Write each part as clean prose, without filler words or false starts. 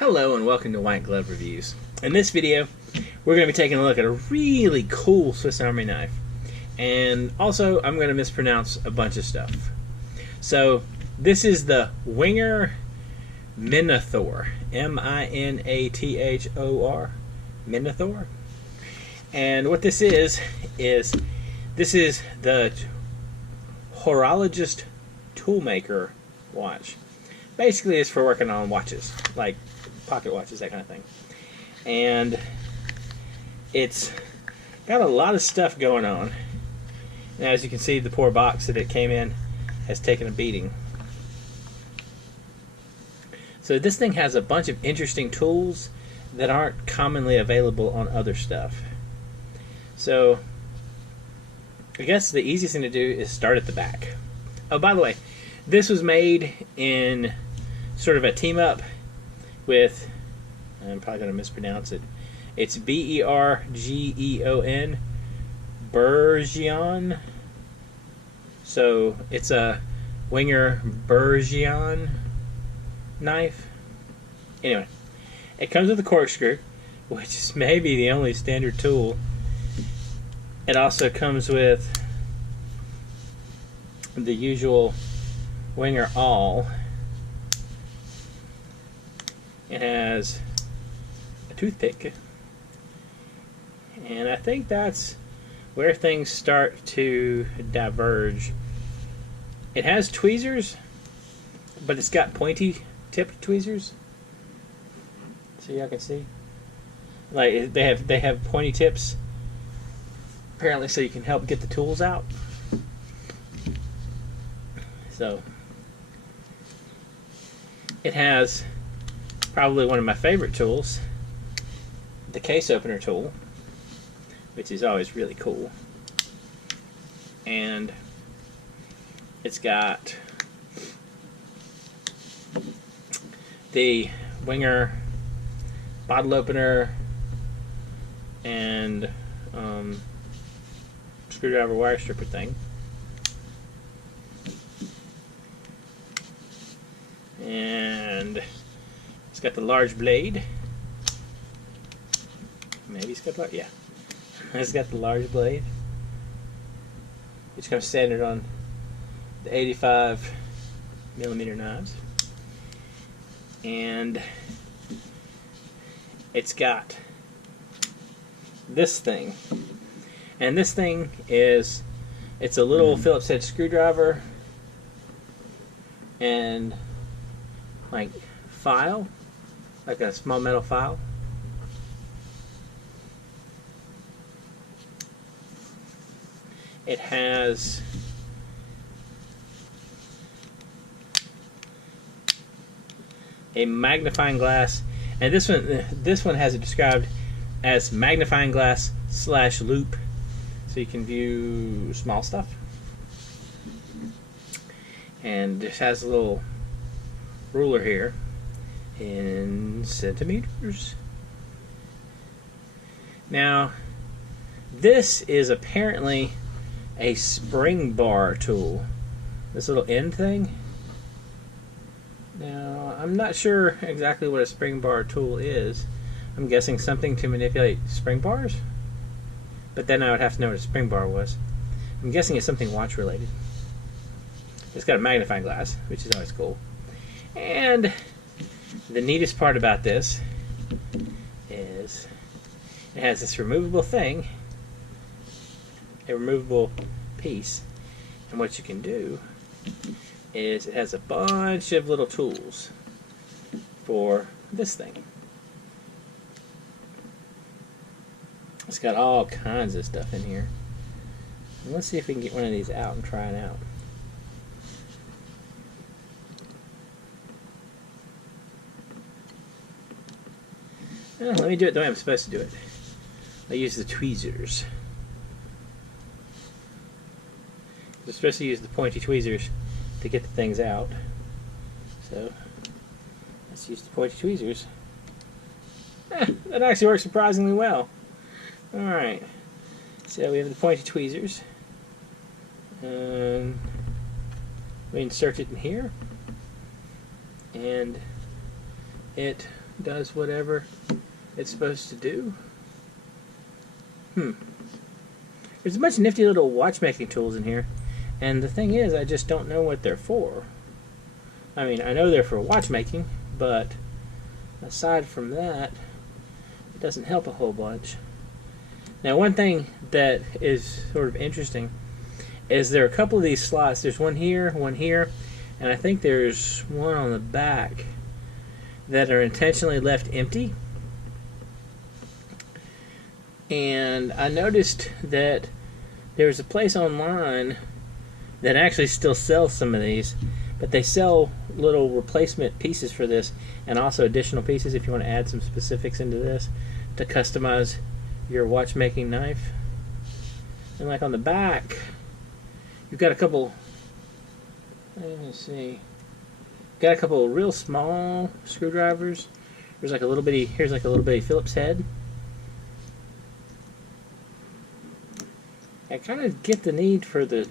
Hello and welcome to White Glove Reviews. In this video, we're going to be taking a look at a really cool Swiss Army knife. And also, I'm going to mispronounce a bunch of stuff. So, this is the Wenger Minathor. M-I-N-A-T-H-O-R. Minathor. And what this is this is the horologist toolmaker watch. Basically, it's for working on watches, like pocket watches, that kind of thing. And it's got a lot of stuff going on. And as you can see, the poor box that it came in has taken a beating. So this thing has a bunch of interesting tools that aren't commonly available on other stuff. So I guess the easiest thing to do is start at the back. Oh, by the way, this was made in sort of a team-up with, I'm probably going to mispronounce it, it's B-E-R-G-E-O-N, Bergeon. So it's a Wenger Bergeon knife. Anyway, it comes with a corkscrew, which is maybe the only standard tool. It also comes with the usual Wenger awl. It has a toothpick, and I think that's where things start to diverge. It has tweezers, but it's got pointy tipped tweezers. So y'all can see, like they have pointy tips, apparently, so you can help get the tools out. So it has probably one of my favorite tools, the case opener tool, which is always really cool. And it's got the Wenger bottle opener and screwdriver wire stripper thing. And it's got the large blade. Maybe it's got the, yeah. It's got the large blade, which comes standard on the 85mm knives. And it's got this thing. And this thing is, it's a little Phillips head screwdriver and like file, like a small metal file. It has a magnifying glass, and this one has it described as magnifying glass / loop, so you can view small stuff. And this has a little ruler here in centimeters. Now, this is apparently a spring bar tool. This little end thing. Now, I'm not sure exactly what a spring bar tool is. I'm guessing something to manipulate spring bars, but then I would have to know what a spring bar was. I'm guessing it's something watch related. It's got a magnifying glass, which is always cool. And the neatest part about this is it has this removable thing, a removable piece, and what you can do is it has a bunch of little tools for this thing. It's got all kinds of stuff in here. And let's see if we can get one of these out and try it out. Well, let me do it the way I'm supposed to do it. I use the tweezers. You're supposed to use the pointy tweezers to get the things out. So let's use the pointy tweezers. That actually works surprisingly well. Alright, so we have the pointy tweezers. We insert it in here, and it does whatever it's supposed to do. There's a bunch of nifty little watchmaking tools in here, and the thing is, I just don't know what they're for. I mean, I know they're for watchmaking, but aside from that, it doesn't help a whole bunch. Now, one thing that is sort of interesting is there are a couple of these slots. There's one here, and I think there's one on the back that are intentionally left empty. And I noticed that there's a place online that actually still sells some of these, but they sell little replacement pieces for this, and also additional pieces if you want to add some specifics into this to customize your watchmaking knife. And like on the back, you've got a couple, let's see, got a couple of real small screwdrivers. There's like a little bitty, here's like a little bitty Phillips head. I kind of get the need for the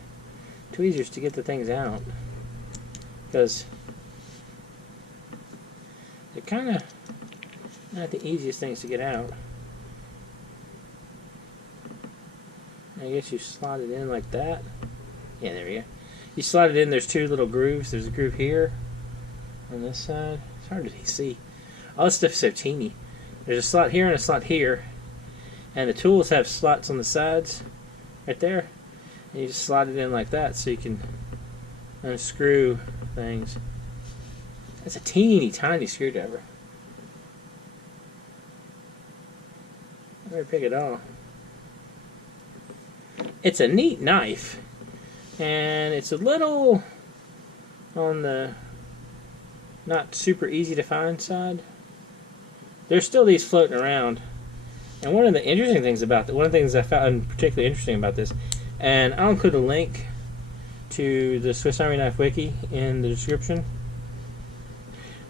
tweezers to get the things out, because they're kind of not the easiest things to get out. I guess you slide it in like that. Yeah, there you go. You slide it in, there's two little grooves. There's a groove here on this side. It's hard to see. All this stuff's so teeny. There's a slot here and a slot here, and the tools have slots on the sides right there, and you just slide it in like that so you can unscrew things. That's a teeny tiny screwdriver. I'm going to pick it off. It's a neat knife, and it's a little on the not super easy to find side. There's still these floating around. And one of the interesting things about that, one of the things I found particularly interesting about this, and I'll include a link to the Swiss Army Knife Wiki in the description.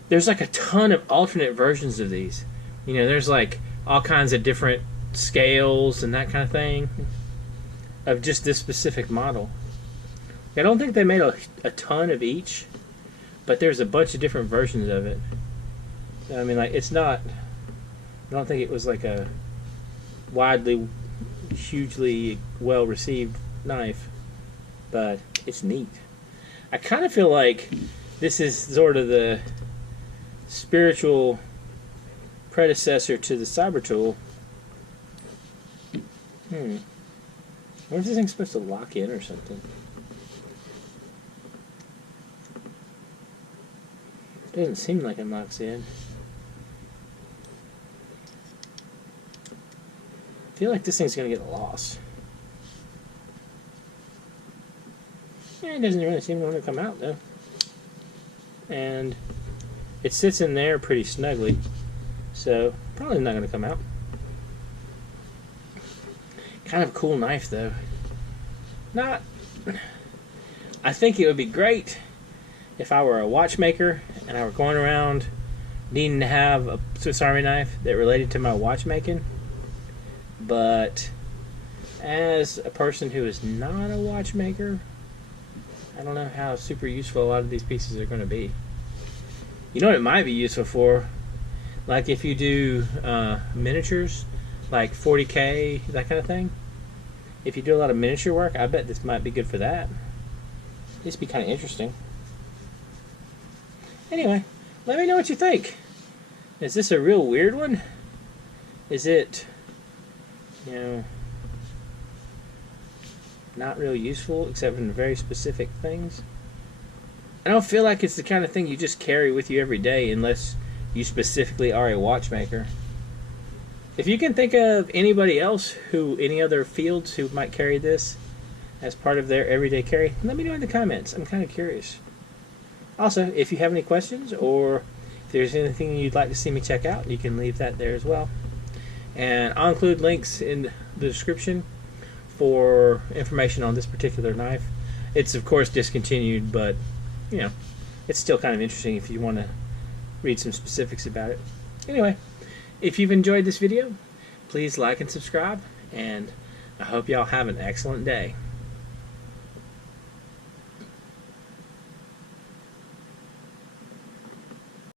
There's like a ton of alternate versions of these. You know, there's like all kinds of different scales and that kind of thing of just this specific model. I don't think they made a ton of each, but there's a bunch of different versions of it. I mean, like, it's not, I don't think it was like a widely, hugely well received knife, but it's neat. I kind of feel like this is sort of the spiritual predecessor to the Cyber Tool. I wonder if this thing's supposed to lock in or something. Doesn't seem like it locks in. I feel like this thing's gonna get lost. Yeah, it doesn't really seem to want to come out though. And it sits in there pretty snugly, so probably not gonna come out. Kind of a cool knife though. Not, I think it would be great if I were a watchmaker and I were going around needing to have a Swiss Army knife that related to my watchmaking. But as a person who is not a watchmaker, I don't know how super useful a lot of these pieces are going to be. You know what it might be useful for? Like if you do miniatures, like 40K, that kind of thing. If you do a lot of miniature work, I bet this might be good for that. This would be kind of interesting. Anyway, let me know what you think. Is this a real weird one? Is it, you know, not real useful except in very specific things? I don't feel like it's the kind of thing you just carry with you every day unless you specifically are a watchmaker. If you can think of anybody else any other fields who might carry this as part of their everyday carry, let me know in the comments. I'm kind of curious. Also, if you have any questions or if there's anything you'd like to see me check out, you can leave that there as well. And I'll include links in the description for information on this particular knife. It's of course discontinued, but you know, it's still kind of interesting if you want to read some specifics about it. Anyway, if you've enjoyed this video, please like and subscribe, and I hope y'all have an excellent day.